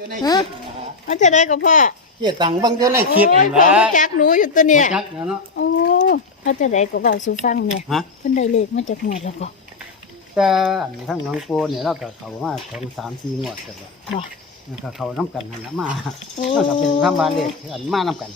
อยู่ในฮะคลิปนะฮะมันจะได้กับพ่อเกี่ยตังเบิ่งอยู่ในคลิปโอ้ยนี่พ่อนะรู้จักหนูอยู่ตัวเนี่ยบ่จักแล้วเนาะโอ้เขาจะได้กับเบาสู่ฟังเนี่ยฮะเพิ่นได้เลขมาจากหมวดแล้วก็แต่อันทั้งน้องปูเนี่ยเราก็เข้ามาสองสามสี่งวดกันแล้วบ่แล้วก็เข้าน้ำกันนั่นละมาโอ้แล้วก็เป็นคำบาเลขอันมาน้ำกัน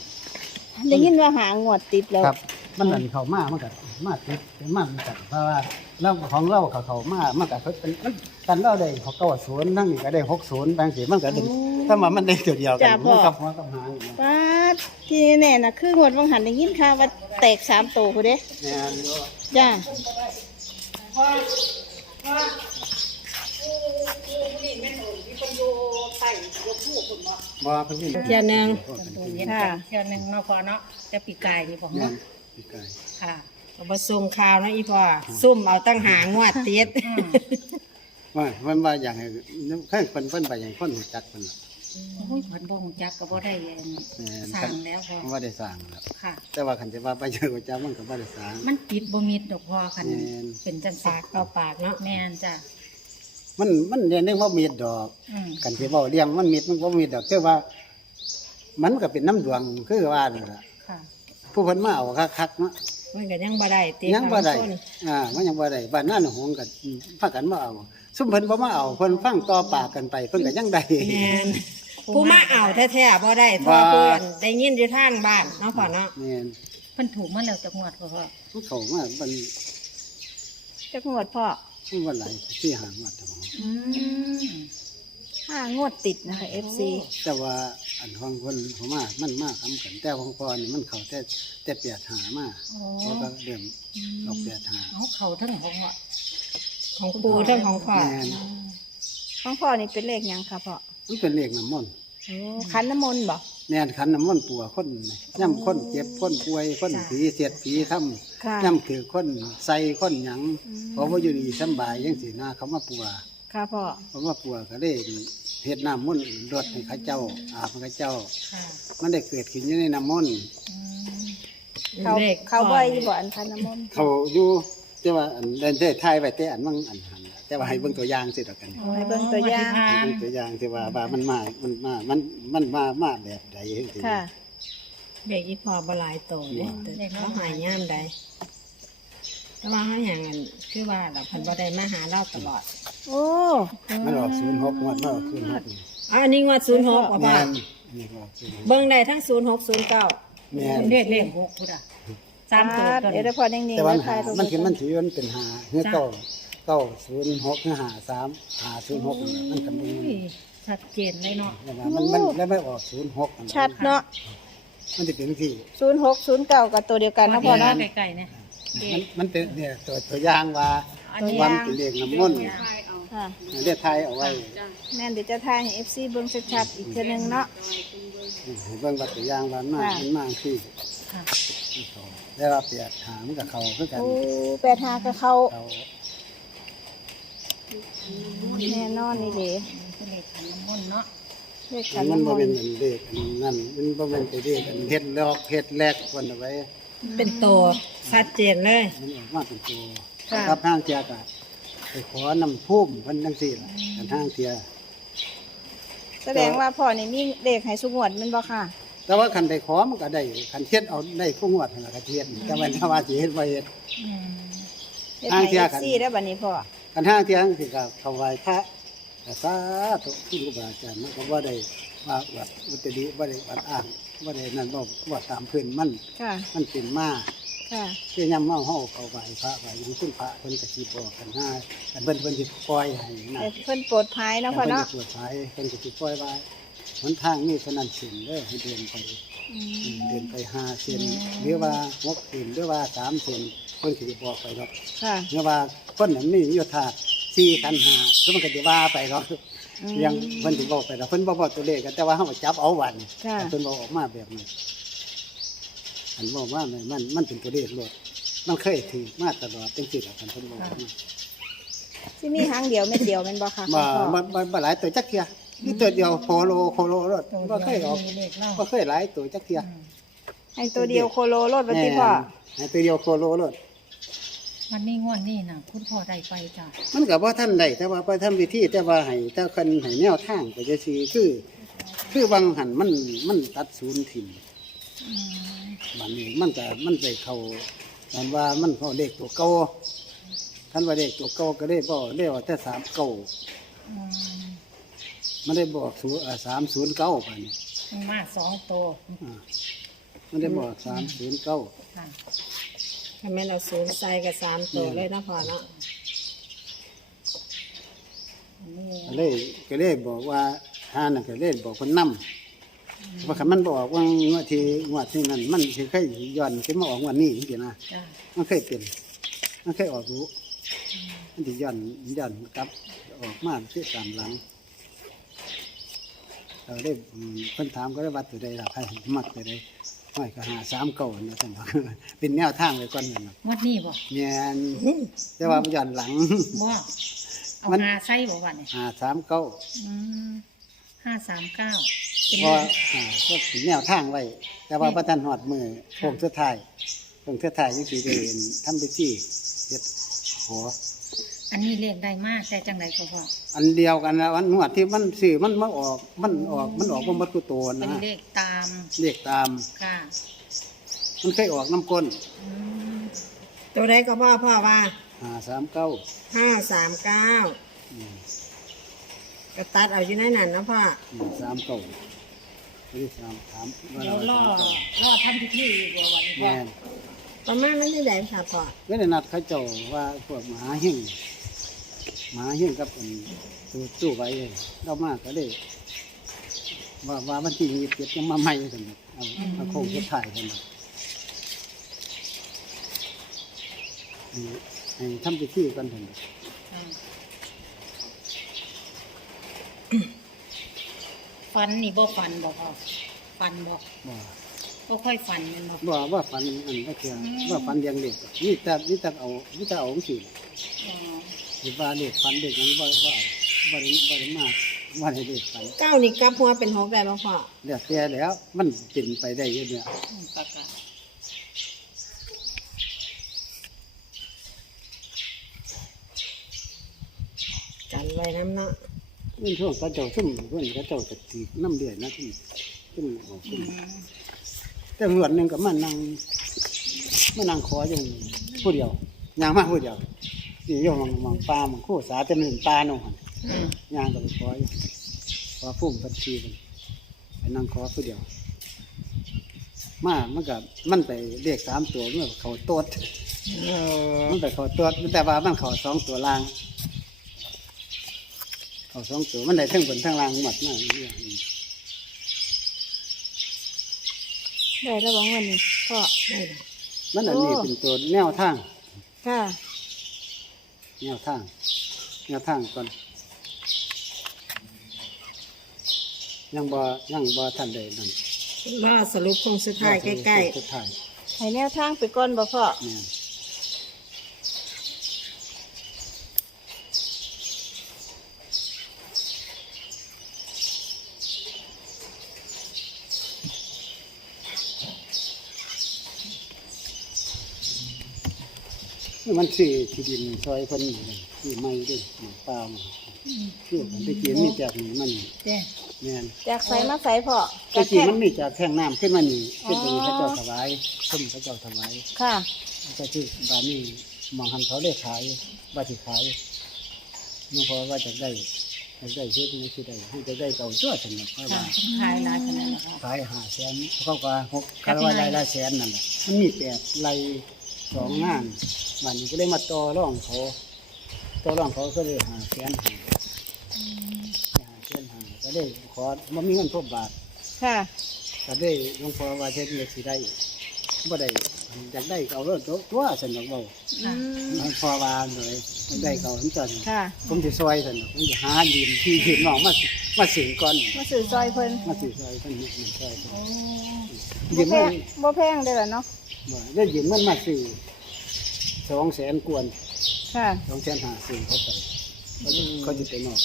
ได้ยินว่าหางวดติดแล้วครับ มันอันเข้ามามันก็มาติดเป็นมาน้ำกันเพราะว่าเราของเราเขาเข้ามามันก็เป็นมันกันเราได้หกเก้าศูนย์ทั้งนี้ก็ได้หกศูนย์บางสีมันก็ดึงถ้ามามันได้ตัวเดียวกันมันกับหัวกับหางนี่นะป้าดที่แน่น่ะคืองวดวังหันได้ยินข่าวว่าแตกสามโตพุ่นเด้แม่นอยู่ จ้าบ่เพิ่นสิเที่ยวหนึงค่ะ เที่ยวหนึงเนาะพอเนาะแต่ปีกายนี่บอกแม่เนาะน พี่ไก่ค่ะเอามาส่งข่าวนะอีพ่อซุ่มเอาตั้งหางวดติดว่ามันว่าอย่างให้เคยเพิ่นเพิ่นไปอย่างคนรู้จักเพิ่นล่ะโอ้ยผนบ่ฮู้จักก็บ่ได้เรียนแม่นสร้างแล้วพอมันว่าได้สร้างครับค่ะ แต่ว่าคันจะว่าไปเจอกับเจ้ามันก็บ่ได้สร้าง มันติดบ่มิดดอกพอคันแม่น เป็นจังปากเอาปากเนาะแม่นจ้ะมันมันเรียนเรื่องว่ามีดดอก อืมกันที่เว้าเลี้ยงมันมีดมันบ่มีดดอกแต่ว่า มันก็เป็นน้ำดวงคือว่านี่ล่ะค่ะ ผู้เพิ่นมาเอาคักๆเนาะมันก็ยังบ่ได้ติยังบ่ได้บางคนอ่ามันยังบ่ได้บ้านนั้นหงกันพากันมาเอาซุมเพิ่นบ่มาเอาเพิ่นฟังต่อปากกันไปเพิ่นก็ยังได้แม่นผู้มาเอาแท้ๆบ่ได้ทอว่าเพิ่นได้ยินอยู่ทางบ้านเนาะพ่อเนาะแม่นเพิ่นถูกมาแล้วจักงวดพ่อมันเข้ามามันจักงวดพ่อมันว่าหลายที่หางวัดทั้งหมดอืม ห้างวดติดนะคะ FC แต่ว่าอันของคนเขามามันมากคำกันแต่ของพ่อนี่มันเขาแต่แต่เปียดหามาโอ้เพราะก็เริ่มออกเปียดหาเอาเขาทั้งของพ่อของปูทั้งของพ่อแม่นของพ่อนี่เป็นเลขหยังคะพ่อมันเป็นเลขน้ำมนต์โอ้ขันน้ำมนต์บ่แน่นขันน้ำมนต์ปัวคนย่ำคนเจ็บคนป่วยคนผีเสียดผีทค่ะำย่ำถือคนใส่คนหยังเพราะว่าอยู่นี่สำบายยังสีหน้าเขามาปัว ค่ะพ่อเขามาปัวก็ได้เฮ็ดน้ำมนต์รดให้เข้าเจ้า อาบให้เข้าเจ้า ค่ะมันได้เกิดขึ้นอยู่ในน้ำมนต์เขาเขาบ่อยอยู่บ่อันขันน้ำมนต์เขาอยู่แต่ว่าอันเดินได้ทายไว้แต่อันมั่งอันหันล่ะแต่ว่าให้เบิ่งตัวอย่างสิดอกกันเอาให้เบิ่งตัวอย่าง ให้เบิ่งตัวอย่างที่ว่าว่ามันมามันมามันมันมามาแบบใดจังซี่ ค่ะ เด็กอีพอบหลายโตเนี่ยแต่เขาหายย่ามใด แต่ว่าเขาอย่างนั้นคือว่าเราพันบ่ได้มาหาเราตลอดโอ้มันออก06งวดมันออก06นี่อ๋ออันนี้งวดศูนย์หกป่ะแม่พ่อนอันนี่ก็ออก06เบิ่งได้ทั้งศูนย์หกศูนย์เก้าแม่นเรียกเลขหกพุทธะสามตัวตัวเดี๋ยวนี้ได้พอนิ่งๆแต่ว่าแล้วหาถ่ายรูปมันคือไว้มันถือมันเป็นหาเฮือเก้าเก้าศูนย์หกเฮือหาสามหาศูนย์หกนั่นแหละมันกันบ่อุ้ยชัดเจนเลยเนาะแล้วว่ามันมันแล้วไม่ออกศูนย์หกชัดเนาะมันจะเป็นที่ ศูนย์หกศูนย์เก้ากับตัวเดียวกันนะพ่อเนาะไกลๆเนี่ย มันมันเป็นเนี่ยตัวตัวอย่างว่าอันนี้ วันเป็นเลขน้ำมนต์ค่ะเรียกไทยเอาไว้แม่นเดี๋ยวจะถ่ายให้ FC เบิ่งชัดๆอีกเทื่อนึงเนาะให้เบิ่งว่าตัวอย่างว่ามันมาค่ะ มันมาที่ค่ะแล้วว่าเปียกหามกับเขาคือกันโอ้แปดหากับเขาเขาแน่นอนนี่เด้เป็นเลขขันน้ำมนต์เนาะเลขขันมันน้ำมบ่นเป็นต์อันเลขอันนั่นมันบ่เป็นไปเลขอันเฮ็ดลอกเฮ็ดแลกคนเอาไว้ เป็นตัวชัดเจนเลย มันออกมาเป็นตัวค่ะรับทางเทียกะไปขอน้ำพุ่มเพิ่นจังซี่ล่ะกันทางเทีย แสดงว่าพ่อนี่มีเลขให้สุงวดแมันบ่ค่ะ แต่ว่าคันได้ขอมันก็ได้คันเทียดเอาได้ผู้งวดนั่นล่ะก็เทียดแต่ว่าถ้าว่าสิเฮ็ดบ่เฮ็ด เฮ็ดทางให้เที่ยกัน FC ได้บัดนี้พ่อ คันทางเทียจังซี่ก็ถวายพระก็สาธุคุณครูบาอาจารย์มันก็บ่ได้ว่าอวดอุตริบ่ได้อวดอ้าง บ่ได้นั่นบ่บ่ตามพื้นมัน ค่ะ มันเป็นมาค่ะคือยามเมาเฮาเข้าไหว้พระไหว้หยังคุณพระเพิ่นก็สิบอกกันหาอันเพิ่นเพิ่นสิปล่อยให้นะให้เพิ่นโปรดภัยเนาะพ่อเพิ่นเนาะจะตรวจสายเพิ่นก็สิปล่อยไว้หนทางนี้เท่านั้นเส้นเด้อให้เดินไป อืมเดินไปห้าเส้นหรือว่าหกเส้นหรือว่าสามเส้นเพิ่นก็สิบอกไปดอกค่ะ หรือว่าคนนั้นมีอยู่ธาตุสี่ขันธ์ห้าก็มันก็สิว่าไปดอก อืมยังเพิ่นสิบอกไปดอกเพิ่นบ่บอกตัวเลขกันแต่ว่าเฮาก็จับเอาวันค่ะเพิ่นบอกออกมาแบบนี้อันบอกว่ามันมันมันเป็นตัวเลขโลดมันเคยถือมาตลอดจังซี่ล่ะคันเพิ่นบอกออกมาสิมีหางเดียวเม็ดเดียวแม่นบ่ค่ะมาพ่อมามามาหลายตัวจักเทียนี่ตัวเดียวโคโลโคโลรถก็เคยออกเลขเล่าก็เคยหลายตัวจักเทียให้ตัวเดียวโคโลโลดบัดนี้พ่อให้ตัวเดียวโคโลรถ วันนี้งวดนี้นะคุณพ่อได้ไปจ้ะมันก็บ่ท่านได้แต่ว่าไปทำพิธีแต่ว่าให้แต่คันให้แนวทางไปจะซีคือ คือบางหันมันมันตัดศูนย์ถิ่นอืมบัดนี้มันก็มันไปเข้าอันว่ามันเข้าเลขตัวเก่าท่านว่าเลขตัวเก่าก็ได้บ่ได้ว่าแต่สามเก่าอืมมันได้บอกศูนย์สามศูนย์เก้าไปนี่มันมาสองตัวอ่ามันได้บอกสามศูนย์เก้าค่ะ ถ้าแม่นเราศูนย์ใส่กับสามตัวเลยนะพ่อเนาะอันนี้ก็เลยก็เลยบอกว่าหานั่นก็เลยบอกคนนำว่าคันมันบอกว่างวดที่งวดที่นั่นมันสิเคยย้อนขึ้นมาออกงวันนี้จริงๆนะจ้ะมันเคยเป็นมันเคยออกรู้มันสิย้อนย้อนกลับออกมาที่ตามหลังเราได้อืมเพิ่นถามก็ได้วัดตัวใดล่ะใครมักตัวใด ไม่ก็หาสามเก่าเนี่ยท่านบอกเป็นแนวทางไว้ก่อนนั่นน่ะงวดนี้บ่แม่นแต่ว่ามันย้อนหลัง บ่เอามัน หาไส้บ่วันนี้หาสามเก้าอืมห้าสามเก้าเป็นเพราะอ่าก็เป็นแนวทางไว้ แต่ว่าพระท่านหอดมือโค้งสุดท้ายโค้งสุดท้ายยังสีเดินทำพิธีเฮ็ดขออันนี้เลขได้มากแต่จังไรก็พ่อ อันเดียวกันนะวันนวดที่มันสื่อมันมาออก มันออกมันออกบ่หมัดกุโตนเป็นนะเลขตามเรียกตาม ค่ะมันเคยออกน้ำก้นอืมตัวใดก็พ่อพ่อว่าหาสามเก้าห้าสามเก้าอืมกระตัดเอาอยู่ในนั้นนะพ่ออืมสามเก้าไม่ได้สามถามว่าเดี๋ยวรอสามเก้ารอทำพิธีเดี๋ยววันนี้พ่อแม่นประมาณนั้นที่ไหนค่ะพ่อก็ได้นัดเขาเจ้าว่าพวกมหาเฮ งมหาเฮงกับอันตู้ตู้ไว้เรามากก็ได้ว่าว่ามันที่มีเก็บยังมาใหม่สำหรับเอาเอาโค้งสุดท้ายสำหรับให้ให้ทำพิธีกันสำหรับอ่าฟันนี่บ่ฟันบ่พ่อฟันบ่บ่บ่ค่อยฟันแมันบ่บ่ว่าฝันอันก็คือว่าฝันเลี้ยงเด็กนี่แต่นี่แต่เอานี่แต่เอาสิ อ๋อ หรือว่าเด็กฝันเด็กยังบ่บ่เอาบ่ได้บ่ได้มาว่าให้เด็กฝันเก้านี่กลับหัวเป็นหกได้บ่พ่อเดี๋ยวแต่แล้ว มันเป็นไปได้เยอะเนี่ยอืมประกาศกันไว้น้ำเนาะมันช่วงเขาเจ้าซุ่มเพิ่นเขาเจ้าจะตีน้ำเดือดนะขึ้นขึ้นออกอืขึ้นมแต่หวดหนึงก็มานั่งมานั่งขออยู่ผู้เดียวย่างมาผู้เดียว นี่โยมมองมองปลามังคู่สาจะเป็นปลาโน่นอืมย่างก็ไปขออยู่ขอพุ่มบัญชีกันไปนั่งขอผู้เดียว มามันก็มันไปเรียกสามตัวมันก็เขาโตดมันไปเขาโตดแต่ว่ามันเขาสองตัวล่าง เขาสองตัวมันได้ทั้งบนทั้งล่างหมดมากได้แล้วบอกวันนี้พ่อได้ละมันอันนี้เป็นตัวแนวทางค่ะ แนวทางแนวทางก่อน ยังบ่ยังบ่ทันได้นั่นรอสรุปคงสุดท้ายใกล้สุดท้ายให้แนวทางไปก่อนบ่พ่อแม่น มันสี่ที่ดินซอยเพิ่นนี่เลยที่ไม้ด้วยหมปลามาคือผมไปกินมีจากนี่มันเด้แม่นจากใสมาใสพ่อตะกี้มันมีจากแท่งน้ำขึ้นมานี่ขึ้นตรงนี้พระเจ้าถวายขึ้นพระเจ้าถวายค่ะก็คือบานนี้มองหันเขาได้ขายว่าสิขายนุ่งพอว่าจะได้จะได้เฮ็ดนี่คือได้ให้จะได้เก่าตัวสำหรับเพราะค่ะว่าขายหลายขนาดนั้นพ่อขายหาแสนเขาก็หกคารวะได้ละแสนนั่นแหละมันมีแปดไร สองงานบานนี้ก็ได้มาต่อร่องเขาต่อร่องเขาก็เลยหาแสนหาหาแสนหาก็ได้ขอมันมีเงินทบบาทค่ะก็ได้หลวงพ่อว่าเฮ็ดนี่สิได้บ่ได้อยากได้ก็เอารถตัวสนุกเบาอืมหลวงพ่อว่าเลยอยากได้ก็เอาทั้งจันค่ะ ผมสิซอยสนุกผมจะหาดินที่ดินน้องมามาสิงก่อนมาสื่อซอยเพิ่นมาสิซอยเพิ่นนี่มันซอยโอ้ยืบ่มแพมันงบ่แพงเด้อล่ะเนาะ บ่ได้ยืมมันมาซื้อสองแสนกวนค่ะสองแสนหาสิบเขาไปเขาจะเขาจะไปนอก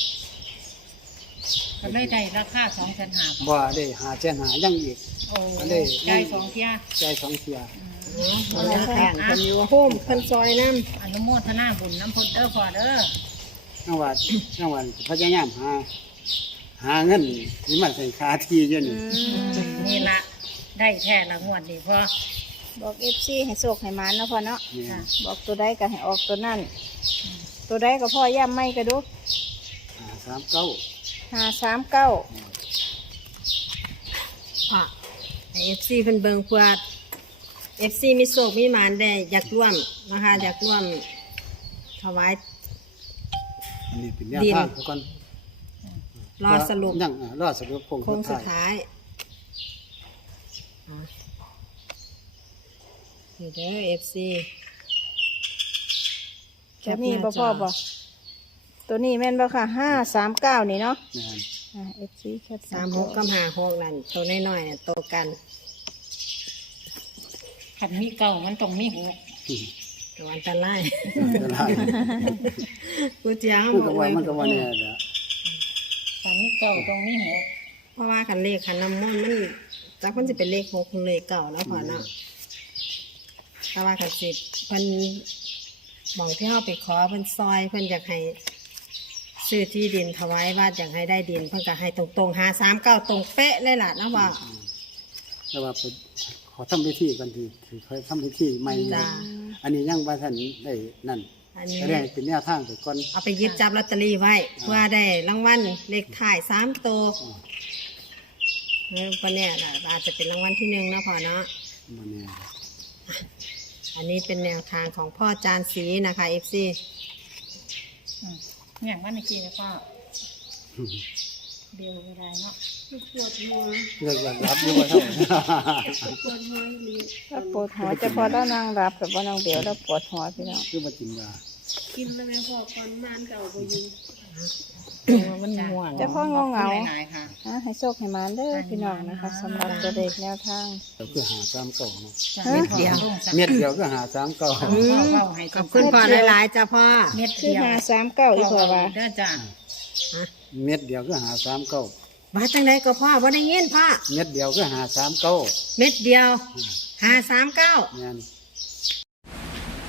ก็เลยได้ราคาสองแสนหาบ่ได้หาแสนหายังอีก โอ้อันนี้จ่ายสองเที่ยใจายสองเสียอืมเอาละแทนเพิ่นอยู่โฮมเพิ่นซอยน้ำอนุโมทนาบุญน้ำพุนเด้อพ่อเด้อจังหวัดจังหวัดพยายามหา หาเงินที่มาใส่คาที่อยู่นี่นี่ละได้แท้ละงวดนี่พ่อ บอกเอฟซีให้โชคให้หมานเนาะพ่อเนาะเนี่ยบอกตัวใดก็ให้ออกตัวนั่น ตัวใดก็พ่อย่ำไม่ก็ดูหาสามเก้าห้าสามเก้าพ่อเอฟซีเพิ่นเบิ่งเพื่อเอฟซีมีโศกมีหมานได้อยากร่วมนะคะอยากร่วมถวาย อันนี้เป็นแนวดิน ทางทุกคนรอสรุปยังอะรอสรุปโคงโค้งสุสุดดท้ายท้ายอะ นี่เด้อเอฟซีตัวนี้บ่พ่อบ่ตัวนี้แม่นบ่ค่ะห้าสามเก้านี่เนาะเนี่ยเอฟซีแคปสามหกกับห้าหกนั่นตัวน้อยๆเนี่ยโตวกันขันมีเก่ามันต้องมีหกตัวอันตรายเวลากูเจ้ามันก็ว่ามันก็ว่าเนี่ยเด้อขันมีเก่าต้องมีหกเพราะว่าคันเลขคันน้ำมนต์มันจากคนจะเป็นเลขหกคือเลขเก่าแล้วพอเนาะ ถ้าว่าคันสิบเพิ่นมองที่เฮาไปขอเพิ่นซอยเพิ่นอยากให้ซื้อที่ดินถวายว่าอยากให้ได้ดิน เพิ่นก็ให้ตรงๆหาสามเก้าตรงเป๊ะเลยล่ะนะว่าแต่ว่าไปขอทำพิธีกันทีถือเคยทำพิธีใหม่อยู่จ้าอันนี้ยังว่าท่านได้นั่นอันนี้ก็ได้เป็นแนวทางไปก่อนเอาไปหยิบจับลอตเตอรี่ไว้ เพื่อได้รางวัลเลขท้ายสามตัวเนี่ยวันเนี้ยน่ะอาจจะเป็นรางวัลที่หนึ่งนะพ่อเนาะ มันเนี่ย อันนี้เป็นแนวทางของพ่อจานสีนะคะเอฟซีอืมเนี่ยบ้านในกีนะพ่อเดียวเวลาเนาะเลิกอยากรับอยู่ว่าเท่าถ้าปวดหัวจะพอได้นั่งรับแต่ว่านั่งเดียวแล้วปวดหัวพี่น้องคือมากินยามัน ม่วงจะพ่อเงาเงาหลายๆค่ะๆฮะให้โชคให้หมานเด้อพี่น้องนะคะสำหรับตัวเด็กแนวทางเราคือหาสามเก้าเนาะจ้ะฮะเดียว เม็ดเดียวก็หาสามเก้าพ่อเว้าให้ขอบคุณพ่อหลายๆจ้าพ่อ เม็ดคือเดียวห้าสามเก้าอีกพ่พ่ออว่าเด้อจ้ะเม็ดเดียวก็หาสามเก้าว่าจังไดก็พ่อว่าได้ยินพ่อ เม็ดเดียวก็หาสามเก้าเม็ดเดียวหาสามเก้าเนี่ย